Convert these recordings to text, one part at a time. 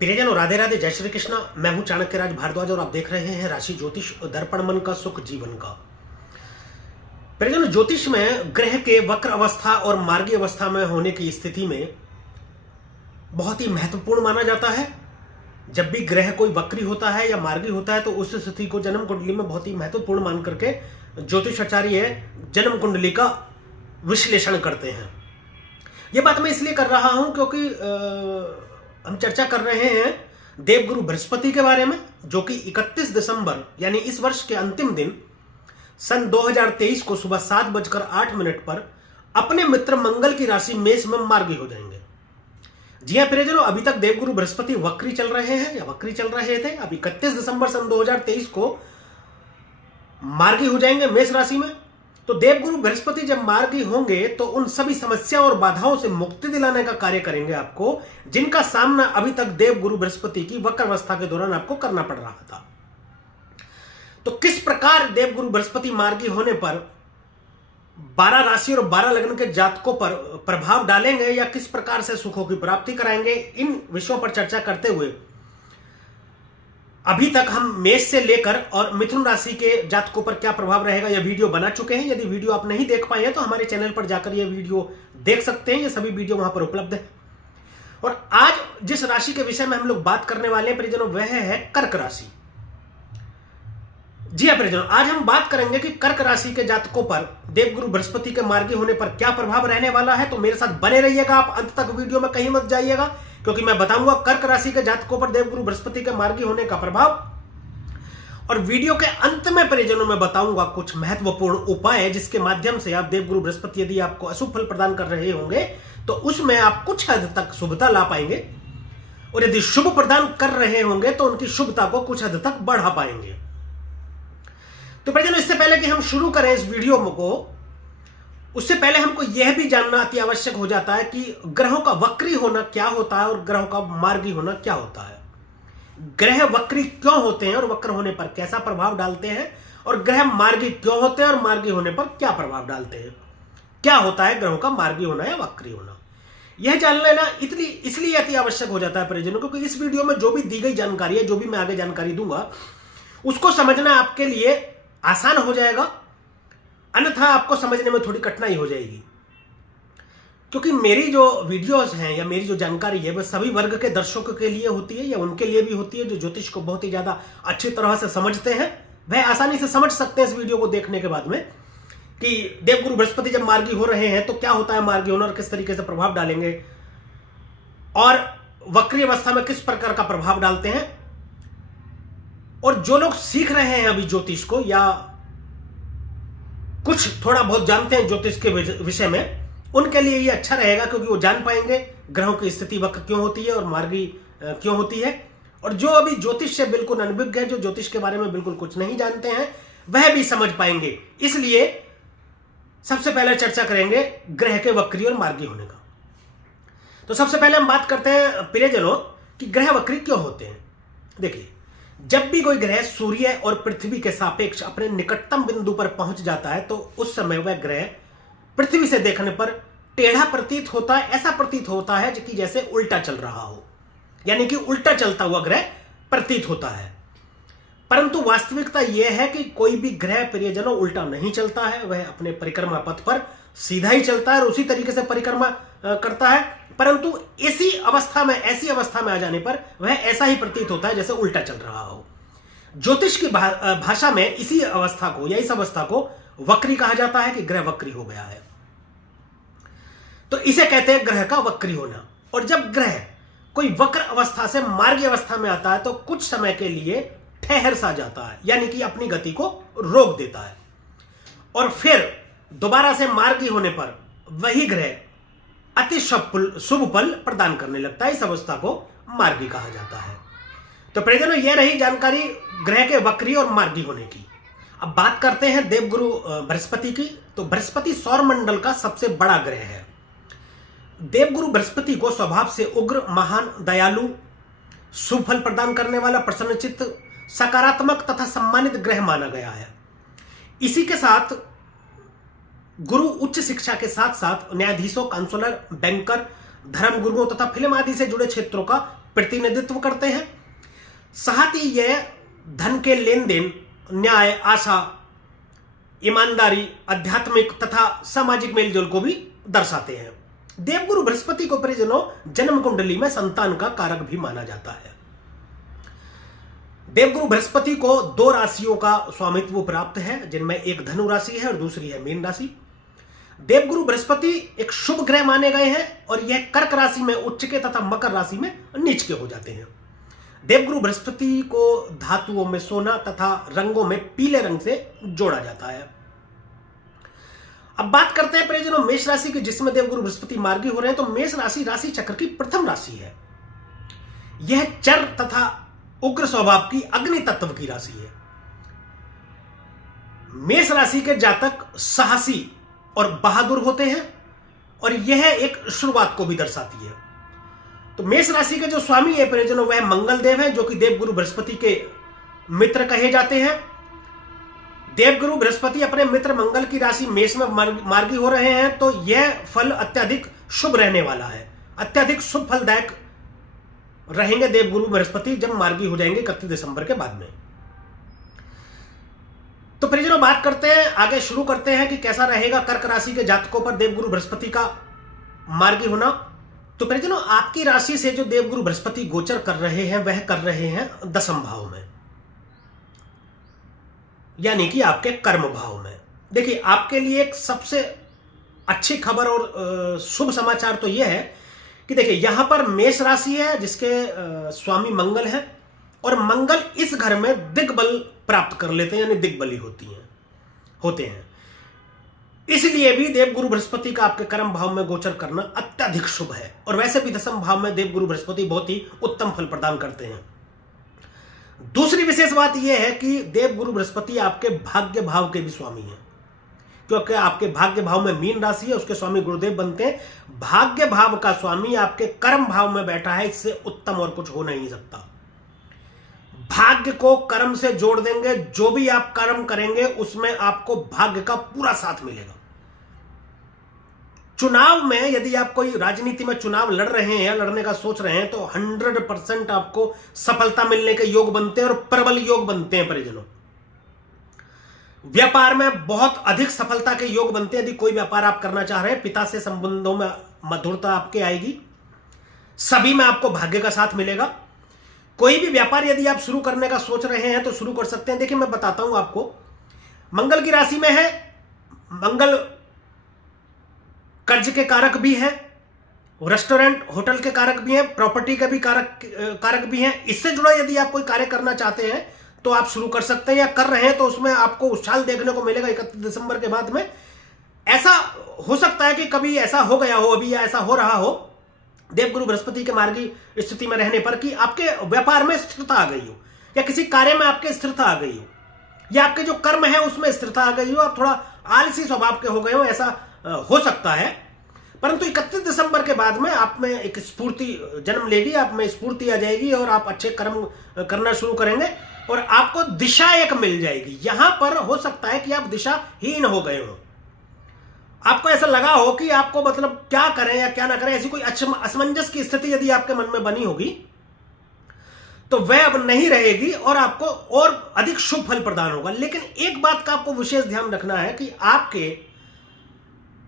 प्रियजनों, राधे राधे, जय श्री कृष्ण। मैं हूं चाणक्यराज भारद्वाज और आप देख रहे हैं राशि ज्योतिष दर्पण मन का सुख जीवन का। प्रियजनों, ज्योतिष में ग्रह के वक्र अवस्था और मार्गी अवस्था में होने की स्थिति में बहुत ही महत्वपूर्ण माना जाता है। जब भी ग्रह कोई वक्री होता है या मार्गी होता है तो उस स्थिति को जन्म कुंडली में बहुत ही महत्वपूर्ण मान करके ज्योतिषाचार्य जन्म कुंडली का विश्लेषण करते हैं। यह बात मैं इसलिए कर रहा हूं क्योंकि हम चर्चा कर रहे हैं देवगुरु बृहस्पति के बारे में, जो कि 31 दिसंबर यानी इस वर्ष के अंतिम दिन सन 2023 को सुबह 7:08 पर अपने मित्र मंगल की राशि मेष में मार्गी हो जाएंगे। जी हां प्रियजनों, अभी तक देवगुरु बृहस्पति वक्री चल रहे हैं या वक्री चल रहे थे। अब 31 दिसंबर सन 2023 को मार्गी हो जाएंगे मेष राशि में। तो देवगुरु बृहस्पति जब मार्गी होंगे तो उन सभी समस्या और बाधाओं से मुक्ति दिलाने का कार्य करेंगे आपको, जिनका सामना अभी तक देवगुरु बृहस्पति की वक्र अवस्था के दौरान आपको करना पड़ रहा था। तो किस प्रकार देवगुरु बृहस्पति मार्गी होने पर 12 राशि और 12 लग्न के जातकों पर प्रभाव डालेंगे या किस प्रकार से सुखों की प्राप्ति कराएंगे, इन विषयों पर चर्चा करते हुए अभी तक हम मेष से लेकर और मिथुन राशि के जातकों पर क्या प्रभाव रहेगा यह वीडियो बना चुके हैं। यदि वीडियो आप नहीं देख पाए हैं तो हमारे चैनल पर जाकर यह वीडियो देख सकते हैं। ये सभी वीडियो वहां पर उपलब्ध है। और आज जिस राशि के विषय में हम लोग बात करने वाले हैं परिजनों, वह है कर्क राशि। जी हां परिजनों, आज हम बात करेंगे कि कर्क राशि के जातकों पर देवगुरु बृहस्पति के मार्गी होने पर क्या प्रभाव रहने वाला है। तो मेरे साथ बने रहिएगा आप अंत तक, वीडियो में कहीं मत जाइएगा, क्योंकि मैं बताऊंगा कर्क राशि के जातकों पर देवगुरु बृहस्पति के मार्गी होने का प्रभाव। और वीडियो के अंत में परिजनों में बताऊंगा कुछ महत्वपूर्ण उपाय, जिसके माध्यम से आप देवगुरु बृहस्पति यदि आपको अशुभ फल प्रदान कर रहे होंगे तो उसमें आप कुछ हद तक शुभता ला पाएंगे, और यदि शुभ प्रदान कर रहे होंगे तो उनकी शुभता को कुछ हद तक बढ़ा पाएंगे। तो परिजनों, इससे पहले कि हम शुरू करें इस वीडियो को, उससे पहले हमको यह भी जानना अति आवश्यक हो जाता है कि ग्रहों का वक्री होना क्या होता है और ग्रहों का मार्गी होना क्या होता है। ग्रह वक्री क्यों होते हैं और वक्र होने पर कैसा प्रभाव डालते हैं, और ग्रह मार्गी क्यों होते हैं और मार्गी होने पर क्या प्रभाव डालते हैं। क्या होता है ग्रहों का मार्गी होना या वक्री होना, यह जान लेना इसलिए अति आवश्यक हो जाता है परिजनों, क्योंकि इस वीडियो में जो भी दी गई जानकारी है, जो भी मैं आगे जानकारी दूंगा, उसको समझना आपके लिए आसान हो जाएगा, अन्यथा आपको समझने में थोड़ी कठिनाई हो जाएगी। क्योंकि मेरी जो वीडियोस हैं या मेरी जो जानकारी है वह सभी वर्ग के दर्शकों के लिए होती है या उनके लिए भी होती है जो ज्योतिष को बहुत ही ज्यादा अच्छी तरह से समझते हैं। वह आसानी से समझ सकते हैं इस वीडियो को देखने के बाद में कि देवगुरु बृहस्पति जब मार्गी हो रहे हैं तो क्या होता है मार्गी होना और किस तरीके से प्रभाव डालेंगे, और वक्री अवस्था में किस प्रकार का प्रभाव डालते हैं। और जो लोग सीख रहे हैं अभी ज्योतिष को या कुछ थोड़ा बहुत जानते हैं ज्योतिष के विषय में, उनके लिए ये अच्छा रहेगा, क्योंकि वो जान पाएंगे ग्रहों की स्थिति वक्र क्यों होती है और मार्गी क्यों होती है। और जो अभी ज्योतिष से बिल्कुल अनभिज्ञ है, जो ज्योतिष के बारे में बिल्कुल कुछ नहीं जानते हैं, वह भी समझ पाएंगे। इसलिए सबसे पहले चर्चा करेंगे ग्रह के वक्री और मार्गी होने का। तो सबसे पहले हम बात करते हैं प्रियजनों कि ग्रह वक्री क्यों होते हैं। देखिए, जब भी कोई ग्रह सूर्य और पृथ्वी के सापेक्ष अपने निकटतम बिंदु पर पहुंच जाता है तो उस समय वह ग्रह पृथ्वी से देखने पर टेढ़ा प्रतीत होता है। ऐसा प्रतीत होता है कि जैसे उल्टा चल रहा हो, यानी कि उल्टा चलता हुआ ग्रह प्रतीत होता है। परंतु वास्तविकता यह है कि कोई भी ग्रह प्रियजनों उल्टा नहीं चलता है, वह अपने परिक्रमा पथ पर सीधा ही चलता है और उसी तरीके से परिक्रमा करता है। परंतु ऐसी अवस्था में आ जाने पर वह ऐसा ही प्रतीत होता है जैसे उल्टा चल रहा हो। ज्योतिष की भाषा में इसी अवस्था को या इस अवस्था को वक्री कहा जाता है कि ग्रह वक्री हो गया है, तो इसे कहते हैं ग्रह का वक्री होना। और जब ग्रह कोई वक्र अवस्था से मार्गी अवस्था में आता है तो कुछ समय के लिए ठहर सा जाता है, यानी कि अपनी गति को रोक देता है, और फिर दोबारा से मार्गी होने पर वही ग्रह अति शुभ फल प्रदान करने लगता है। इस अवस्था को मार्गी कहा जाता है। तो प्रियजनों, यह रही जानकारी ग्रह के वक्री और मार्गी होने की। अब बात करते हैं देवगुरु बृहस्पति की। तो बृहस्पति सौर मंडल का सबसे बड़ा ग्रह है। देवगुरु बृहस्पति को स्वभाव से उग्र, महान, दयालु, शुभ फल प्रदान करने वाला, प्रसन्नचित्त, सकारात्मक तथा सम्मानित ग्रह माना गया है। इसी के साथ गुरु उच्च शिक्षा के साथ साथ न्यायाधीशों, काउंसलर, बैंकर, धर्म गुरुओं तथा फिल्म आदि से जुड़े क्षेत्रों का प्रतिनिधित्व करते हैं। साथ ही यह धन के लेन देन, न्याय, आशा, ईमानदारी, आध्यात्मिक तथा सामाजिक मेलजोल को भी दर्शाते हैं। देवगुरु बृहस्पति को परिजनों जन्म कुंडली में संतान का कारक भी माना जाता है। देवगुरु बृहस्पति को 2 राशियों का स्वामित्व प्राप्त है, जिनमें एक धनु राशि है और दूसरी है मीन राशि। देवगुरु बृहस्पति एक शुभ ग्रह माने गए हैं और यह कर्क राशि में उच्च के तथा मकर राशि में नीच के हो जाते हैं। देवगुरु बृहस्पति को धातुओं में सोना तथा रंगों में पीले रंग से जोड़ा जाता है। अब बात करते हैं परिजनों मेष राशि की, जिसमें देवगुरु बृहस्पति मार्गी हो रहे हैं। तो मेष राशि राशि चक्र की प्रथम राशि है। यह चर तथा उग्र स्वभाव की अग्नि तत्व की राशि है। मेष राशि के जातक साहसी और बहादुर होते हैं और यह एक शुरुआत को भी दर्शाती है। तो मेष राशि के जो स्वामी है परिजनों वह मंगल देव है, जो कि देवगुरु बृहस्पति के मित्र कहे जाते हैं। देवगुरु बृहस्पति अपने मित्र मंगल की राशि मेष में मार्गी हो रहे हैं, तो यह फल अत्यधिक शुभ रहने वाला है। अत्यधिक शुभ फलदायक रहेंगे देवगुरु बृहस्पति जब मार्गी हो जाएंगे 31 दिसंबर के बाद में। तो परिजनों बात करते हैं, आगे शुरू करते हैं कि कैसा रहेगा कर्क राशि के जातकों पर देवगुरु बृहस्पति का मार्गी होना। तो परिजनों आपकी राशि से जो देवगुरु बृहस्पति गोचर कर रहे हैं वह कर रहे हैं 10वें भाव में, यानी कि आपके कर्म भाव में। देखिए आपके लिए एक सबसे अच्छी खबर और शुभ समाचार तो यह है कि देखिए यहां पर मेष राशि है जिसके स्वामी मंगल है और मंगल इस घर में दिग्बल प्राप्त कर लेते हैं, यानी दिग्बली होते हैं। इसलिए भी देवगुरु बृहस्पति का आपके कर्म भाव में गोचर करना अत्यधिक शुभ है। और वैसे भी 10वें भाव में देवगुरु बृहस्पति बहुत ही उत्तम फल प्रदान करते हैं। दूसरी विशेष बात यह है कि देवगुरु बृहस्पति आपके भाग्य भाव के भी स्वामी हैं, क्योंकि आपके भाग्य भाव में मीन राशि है, उसके स्वामी गुरुदेव बनते हैं। भाग्य भाव का स्वामी आपके कर्म भाव में बैठा है, इससे उत्तम और कुछ हो नहीं सकता। भाग्य को कर्म से जोड़ देंगे, जो भी आप कर्म करेंगे उसमें आपको भाग्य का पूरा साथ मिलेगा। चुनाव में यदि आप कोई राजनीति में चुनाव लड़ रहे हैं, लड़ने का सोच रहे हैं, तो 100% आपको सफलता मिलने के योग बनते हैं और प्रबल योग बनते हैं परिजनों। व्यापार में बहुत अधिक सफलता के योग बनते हैं। यदि कोई व्यापार आप करना चाह रहे हैं, पिता से संबंधों में मधुरता आपके आएगी, सभी में आपको भाग्य का साथ मिलेगा। कोई भी व्यापार यदि आप शुरू करने का सोच रहे हैं तो शुरू कर सकते हैं। देखिए मैं बताता हूं आपको, मंगल की राशि में है, मंगल कर्ज के कारक भी है, रेस्टोरेंट होटल के कारक भी हैं, प्रॉपर्टी के भी कारक भी हैं। इससे जुड़ा यदि आप कोई कार्य करना चाहते हैं तो आप शुरू कर सकते हैं, या कर रहे हैं तो उसमें आपको उछाल देखने को मिलेगा 31 दिसंबर के बाद में। ऐसा हो सकता है कि कभी ऐसा हो गया हो अभी, या ऐसा हो रहा हो देवगुरु बृहस्पति के मार्गी स्थिति में रहने पर कि आपके व्यापार में स्थिरता आ गई हो, या किसी कार्य में आपके स्थिरता आ गई हो, या आपके जो कर्म है उसमें स्थिरता आ गई हो, आप थोड़ा आलसी स्वभाव के हो गए हो, ऐसा हो सकता है। परंतु 31 दिसंबर के बाद में आप में एक स्फूर्ति जन्म लेगी, आप में स्फूर्ति आ जाएगी और आप अच्छे कर्म करना शुरू करेंगे और आपको दिशा एक मिल जाएगी। यहां पर हो सकता है कि आप दिशाहीन हो गए हो, आपको ऐसा लगा हो कि आपको मतलब क्या करें या क्या ना करें, ऐसी कोई असमंजस की स्थिति यदि आपके मन में बनी होगी तो वह अब नहीं रहेगी और आपको और अधिक शुभ फल प्रदान होगा। लेकिन एक बात का आपको विशेष ध्यान रखना है कि आपके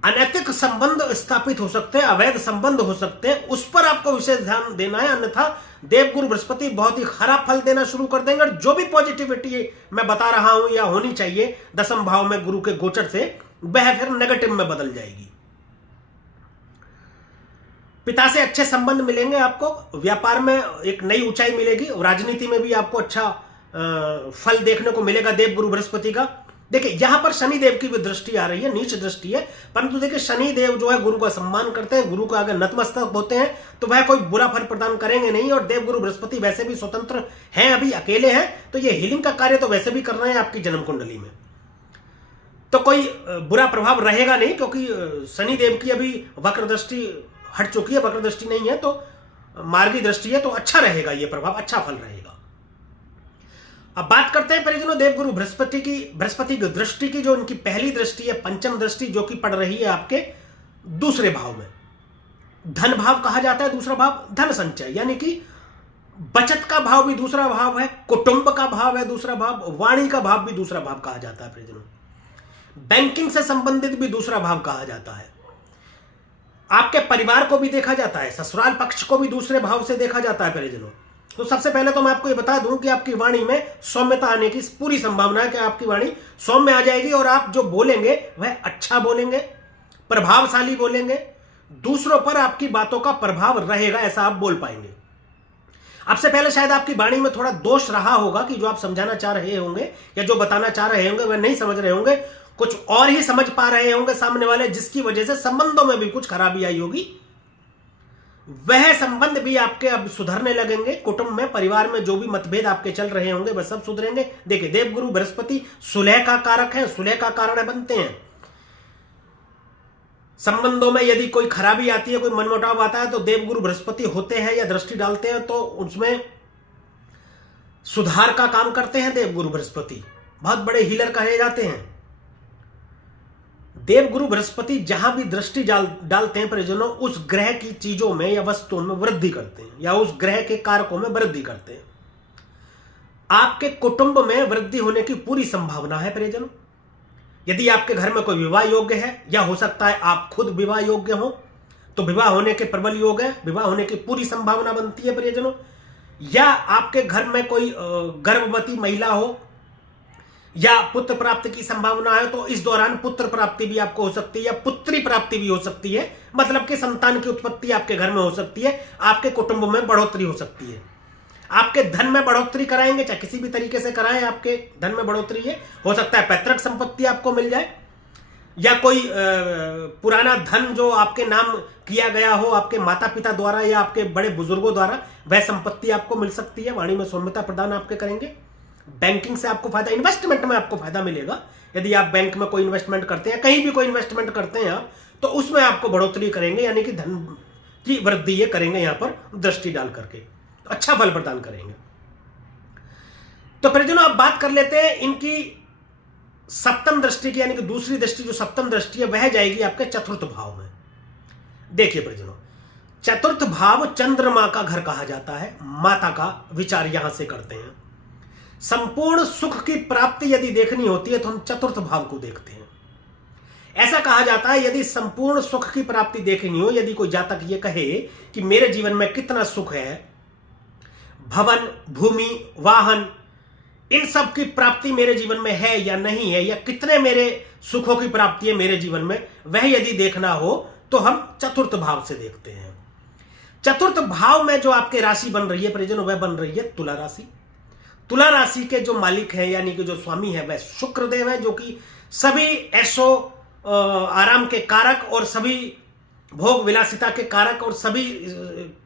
अनैतिक संबंध स्थापित हो सकते हैं, अवैध संबंध हो सकते हैं, उस पर आपको विशेष ध्यान देना है। अन्यथा देवगुरु बृहस्पति बहुत ही खराब फल देना शुरू कर देंगे और जो भी पॉजिटिविटी मैं बता रहा हूं या होनी चाहिए 10वें भाव में गुरु के गोचर से, वह फिर नेगेटिव में बदल जाएगी। पिता से अच्छे संबंध मिलेंगे, आपको व्यापार में एक नई ऊंचाई मिलेगी, राजनीति में भी आपको अच्छा फल देखने को मिलेगा देवगुरु बृहस्पति का। देखिए यहां पर शनिदेव की भी दृष्टि आ रही है, नीच दृष्टि है, परंतु देखिए शनिदेव जो है गुरु का सम्मान करते हैं, गुरु का अगर नतमस्तक होते हैं तो वह कोई बुरा फल प्रदान करेंगे नहीं। और देवगुरु बृहस्पति वैसे भी स्वतंत्र हैं, अभी अकेले हैं, तो ये हीलिंग का कार्य तो वैसे भी कर रहे हैं आपकी जन्म कुंडली में, तो कोई बुरा प्रभाव रहेगा नहीं, क्योंकि शनिदेव की अभी वक्र दृष्टि हट चुकी है, वक्र दृष्टि नहीं है तो मार्गी दृष्टि है, तो अच्छा रहेगा ये प्रभाव, अच्छा फल रहेगा। अब बात करते हैं परिजनों देवगुरु बृहस्पति की दृष्टि की, जो उनकी पहली दृष्टि है, पंचम दृष्टि, जो कि पड़ रही है आपके दूसरे भाव में। धन भाव कहा जाता है दूसरा भाव, धन संचय, यानी कि बचत का भाव भी दूसरा भाव है, कुटुंब का भाव है दूसरा भाव, वाणी का भाव भी दूसरा भाव कहा जाता है प्रियजनों। बैंकिंग से संबंधित भी दूसरा भाव कहा जाता है। आपके परिवार को भी देखा जाता है, ससुराल पक्ष को भी दूसरे भाव से देखा जाता है प्रियजनों। तो सबसे पहले तो मैं आपको ये बता दूं कि आपकी वाणी में सौम्यता आने की पूरी संभावना है कि आपकी वाणी सौम्य आ जाएगी और आप जो बोलेंगे वह अच्छा बोलेंगे, प्रभावशाली बोलेंगे, दूसरों पर आपकी बातों का प्रभाव रहेगा, ऐसा आप बोल पाएंगे। आपसे पहले शायद आपकी वाणी में थोड़ा दोष रहा होगा कि जो आप समझाना चाह रहे होंगे या जो बताना चाह रहे होंगे वह नहीं समझ रहे होंगे, कुछ और ही समझ पा रहे होंगे सामने वाले, जिसकी वजह से संबंधों में भी कुछ खराबी आई होगी। वह संबंध भी आपके अब सुधरने लगेंगे। कुटुंब में, परिवार में जो भी मतभेद आपके चल रहे होंगे वह सब सुधरेंगे। देखिए, देवगुरु बृहस्पति सुलह का कारक है, सुलह का कारण बनते हैं। संबंधों में यदि कोई खराबी आती है, कोई मनमुटाव आता है, तो देवगुरु बृहस्पति होते हैं या दृष्टि डालते हैं तो उसमें सुधार का काम करते हैं। देवगुरु बृहस्पति बहुत बड़े हीलर कहे जाते हैं। देवगुरु बृहस्पति जहां भी दृष्टि डालते हैं परिजनों, उस ग्रह की चीजों में या वस्तुओं में वृद्धि करते हैं या उस ग्रह के कारकों में वृद्धि करते हैं। आपके कुटुंब में वृद्धि होने की पूरी संभावना है परिजनों। यदि आपके घर में कोई विवाह योग्य है या हो सकता है आप खुद विवाह योग्य हो, तो विवाह होने के प्रबल योग है, विवाह होने की पूरी संभावना बनती है परिजनों। या आपके घर में कोई गर्भवती महिला हो या पुत्र प्राप्ति की संभावना है, तो इस दौरान पुत्र प्राप्ति भी आपको हो सकती है या पुत्री प्राप्ति भी हो सकती है। मतलब कि संतान की उत्पत्ति आपके घर में हो सकती है, आपके कुटुंब में बढ़ोतरी हो सकती है। आपके धन में बढ़ोतरी कराएंगे, चाहे किसी भी तरीके से कराएं, आपके धन में बढ़ोतरी है। हो सकता है पैतृक संपत्ति आपको मिल जाए या कोई पुराना धन जो आपके नाम किया गया हो आपके माता पिता द्वारा या आपके बड़े बुजुर्गों द्वारा, वह संपत्ति आपको मिल सकती है। वाणी में सौम्यता प्रदान आपके करेंगे। बैंकिंग से आपको फायदा, इन्वेस्टमेंट में आपको फायदा मिलेगा। यदि आप बैंक में कोई इन्वेस्टमेंट करते हैं, कहीं भी कोई इन्वेस्टमेंट करते हैं आप, तो उसमें आपको बढ़ोतरी करेंगे, यानी कि धन की वृद्धि ये करेंगे यहां पर दृष्टि डाल करके, तो अच्छा फल प्रदान करेंगे। तो परिजनों, अब बात कर लेते हैं इनकी सप्तम दृष्टि की, यानी कि दूसरी दृष्टि जो सप्तम दृष्टि है वह जाएगी आपके चतुर्थ भाव में। देखिए परिजनों, चतुर्थ भाव चंद्रमा का घर कहा जाता है। माता का विचार यहां से करते हैं। संपूर्ण सुख की प्राप्ति यदि देखनी होती है तो हम चतुर्थ भाव को देखते हैं। ऐसा कहा जाता है यदि संपूर्ण सुख की प्राप्ति देखनी हो, यदि कोई जातक ये कहे कि मेरे जीवन में कितना सुख है, भवन, भूमि, वाहन, इन सब की प्राप्ति मेरे जीवन में है या नहीं है, या कितने मेरे सुखों की प्राप्ति है मेरे जीवन में, वह यदि देखना हो तो हम चतुर्थ भाव से देखते हैं। चतुर्थ भाव में जो आपके राशि बन रही है परिजनों, वह बन रही है तुला राशि। तुला राशि के जो मालिक है यानी कि जो स्वामी है वह शुक्रदेव है, जो कि सभी ऐशो आराम के कारक और सभी भोग विलासिता के कारक और सभी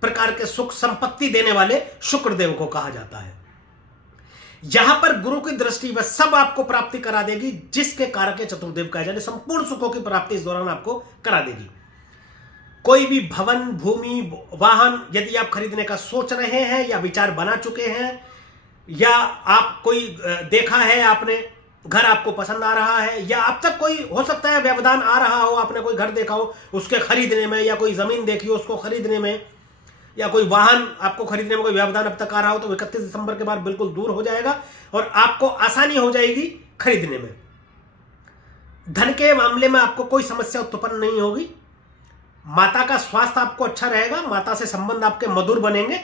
प्रकार के सुख संपत्ति देने वाले शुक्रदेव को कहा जाता है। यहां पर गुरु की दृष्टि वह सब आपको प्राप्ति करा देगी जिसके कारक है चतुर्देव कहा जाए, संपूर्ण सुखों की प्राप्ति इस दौरान आपको करा देगी। कोई भी भवन, भूमि, वाहन यदि आप खरीदने का सोच रहे हैं या विचार बना चुके हैं, या आप कोई देखा है आपने, घर आपको पसंद आ रहा है, या अब तक कोई हो सकता है व्यवधान आ रहा हो, आपने कोई घर देखा हो उसके खरीदने में, या कोई जमीन देखी हो उसको खरीदने में, या कोई वाहन आपको खरीदने में कोई व्यवधान अब तक आ रहा हो, तो 31 दिसंबर के बाद बिल्कुल दूर हो जाएगा और आपको आसानी हो जाएगी खरीदने में। धन के मामले में आपको कोई समस्या उत्पन्न नहीं होगी। माता का स्वास्थ्य आपको अच्छा रहेगा, माता से संबंध आपके मधुर बनेंगे।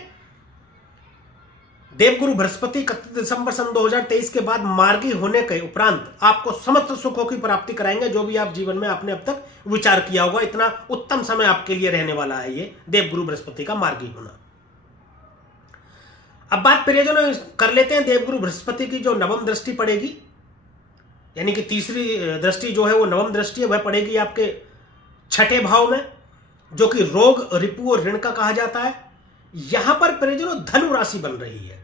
देवगुरु बृहस्पति 31 दिसंबर सन 2023 के बाद मार्गी होने के उपरांत आपको समस्त सुखों की प्राप्ति कराएंगे, जो भी आप जीवन में आपने अब तक विचार किया होगा। इतना उत्तम समय आपके लिए रहने वाला है ये देवगुरु बृहस्पति का मार्गी होना। अब बात प्रियजनों कर लेते हैं देवगुरु बृहस्पति की जो नवम दृष्टि पड़ेगी, यानी कि तीसरी दृष्टि जो है वो नवम दृष्टि है, वह पड़ेगी आपके छठे भाव में, जो कि रोग, रिपु और ऋण का कहा जाता है। यहां पर प्रियजनों धनु राशि बन रही है।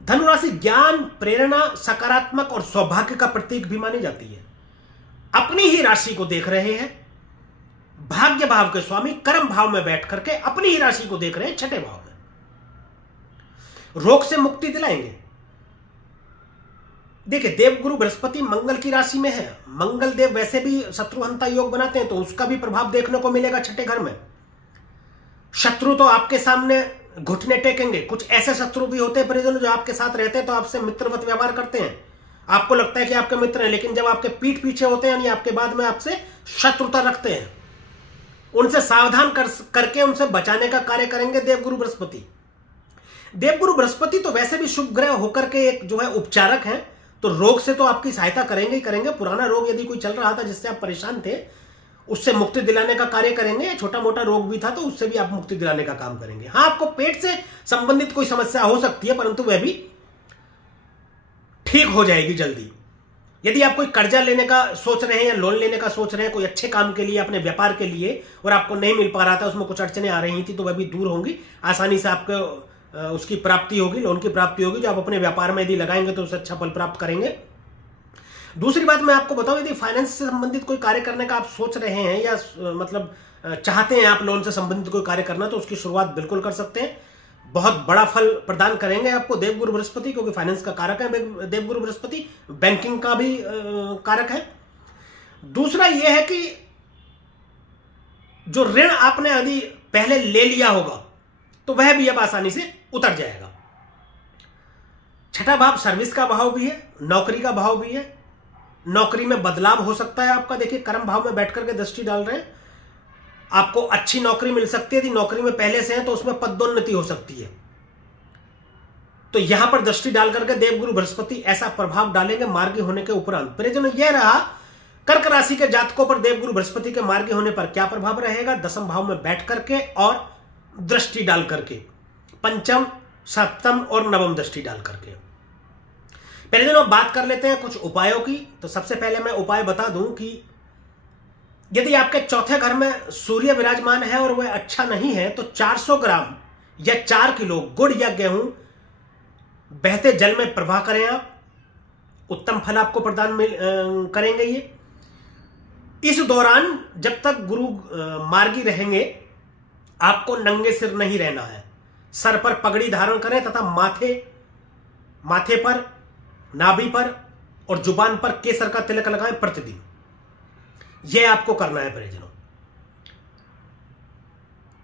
धनु राशि ज्ञान, प्रेरणा, सकारात्मक और सौभाग्य का प्रतीक भी मानी जाती है। अपनी ही राशि को देख रहे हैं, भाग्य भाव के स्वामी कर्म भाव में बैठ करके अपनी ही राशि को देख रहे हैं छठे भाव में। रोग से मुक्ति दिलाएंगे। देखिए, देवगुरु बृहस्पति मंगल की राशि में है। मंगल देव वैसे भी शत्रुहंता योग बनाते हैं, तो उसका भी प्रभाव देखने को मिलेगा छठे घर में। शत्रु तो आपके सामने घुटने टेकेंगे। कुछ ऐसे शत्रु भी होते हैं परिजनों जो आपके साथ रहते हैं तो आपसे मित्रवत व्यवहार करते हैं, आपको लगता है कि आपके मित्र हैं, लेकिन जब आपके पीठ पीछे होते हैं यानी आपके बाद में आपसे शत्रुता रखते हैं। उनसे सावधान करके उनसे बचाने का कार्य करेंगे देवगुरु बृहस्पति। देवगुरु बृहस्पति तो वैसे भी शुभ ग्रह होकर के एक जो है उपचारक हैं, तो रोग से तो आपकी सहायता करेंगे ही करेंगे। पुराना रोग यदि कोई चल रहा था जिससे आप परेशान थे, उससे मुक्ति दिलाने का कार्य करेंगे। छोटा मोटा रोग भी था तो उससे भी आप मुक्ति दिलाने का काम करेंगे। हाँ, आपको पेट से संबंधित कोई समस्या हो सकती है, परंतु वह भी ठीक हो जाएगी जल्दी। यदि आप कोई कर्जा लेने का सोच रहे हैं या लोन लेने का सोच रहे हैं कोई अच्छे काम के लिए, अपने व्यापार के लिए, और आपको नहीं मिल पा रहा था, उसमें कुछ अड़चने आ रही थी, तो वह भी दूर होंगी। आसानी से आपको उसकी प्राप्ति होगी, लोन की प्राप्ति होगी, जो आप अपने व्यापार में यदि लगाएंगे तो उससे अच्छा फल प्राप्त करेंगे। दूसरी बात मैं आपको बताऊं, यदि फाइनेंस से संबंधित कोई कार्य करने का आप सोच रहे हैं या मतलब चाहते हैं आप लोन से संबंधित कोई कार्य करना, तो उसकी शुरुआत बिल्कुल कर सकते हैं। बहुत बड़ा फल प्रदान करेंगे आपको देवगुरु बृहस्पति, क्योंकि फाइनेंस का कारक है देवगुरु बृहस्पति, बैंकिंग का भी कारक है। दूसरा यह है कि जो ऋण आपने यदि पहले ले लिया होगा तो वह भी अब आसानी से उतर जाएगा। छठा भाव सर्विस का भाव भी है, नौकरी का भाव भी है। नौकरी में बदलाव हो सकता है आपका। देखिए, कर्म भाव में बैठ करके दृष्टि डाल रहे हैं, आपको अच्छी नौकरी मिल सकती है। यदि नौकरी में पहले से है तो उसमें पदोन्नति हो सकती है। तो यहां पर दृष्टि डाल करके देवगुरु बृहस्पति ऐसा प्रभाव डालेंगे मार्गी होने के उपरांत। परिजनों, यह रहा कर्क राशि के जातकों पर देवगुरु बृहस्पति के मार्गी होने पर क्या प्रभाव रहेगा। दसम भाव में बैठ करके और दृष्टि डाल करके, पंचम, सप्तम और नवम दृष्टि डाल करके। परिजनों, बात कर लेते हैं कुछ उपायों की। तो सबसे पहले मैं उपाय बता दूं कि यदि आपके चौथे घर में सूर्य विराजमान है और वह अच्छा नहीं है, तो 400 ग्राम या 4 किलो गुड़ या गेहूं बहते जल में प्रवाह करें आप, उत्तम फल आपको प्रदान करेंगे ये। इस दौरान जब तक गुरु मार्गी रहेंगे, आपको नंगे सिर नहीं रहना है। सर पर पगड़ी धारण करें तथा माथे पर, नाभि पर और जुबान पर केसर का तिलक लगाएं प्रतिदिन। यह आपको करना है परिजनों।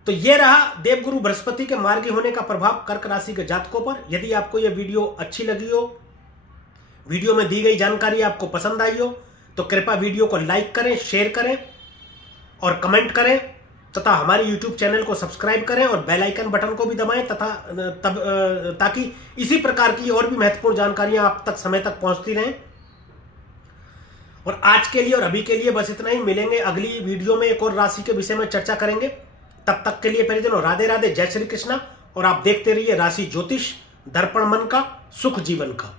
तो यह रहा देवगुरु बृहस्पति के मार्गी होने का प्रभाव कर्क राशि के जातकों पर। यदि आपको यह वीडियो अच्छी लगी हो, वीडियो में दी गई जानकारी आपको पसंद आई हो, तो कृपया वीडियो को लाइक करें, शेयर करें और कमेंट करें तथा हमारे YouTube चैनल को सब्सक्राइब करें और बेल आइकन बटन को भी दबाएं ताकि इसी प्रकार की और भी महत्वपूर्ण जानकारियां आप तक समय तक पहुंचती रहें। और आज के लिए और अभी के लिए बस इतना ही। मिलेंगे अगली वीडियो में, एक और राशि के विषय में चर्चा करेंगे। तब तक के लिए परिजनों, राधे राधे, जय श्री कृष्णा। और आप देखते रहिए राशि ज्योतिष, दर्पण मन का, सुख जीवन का।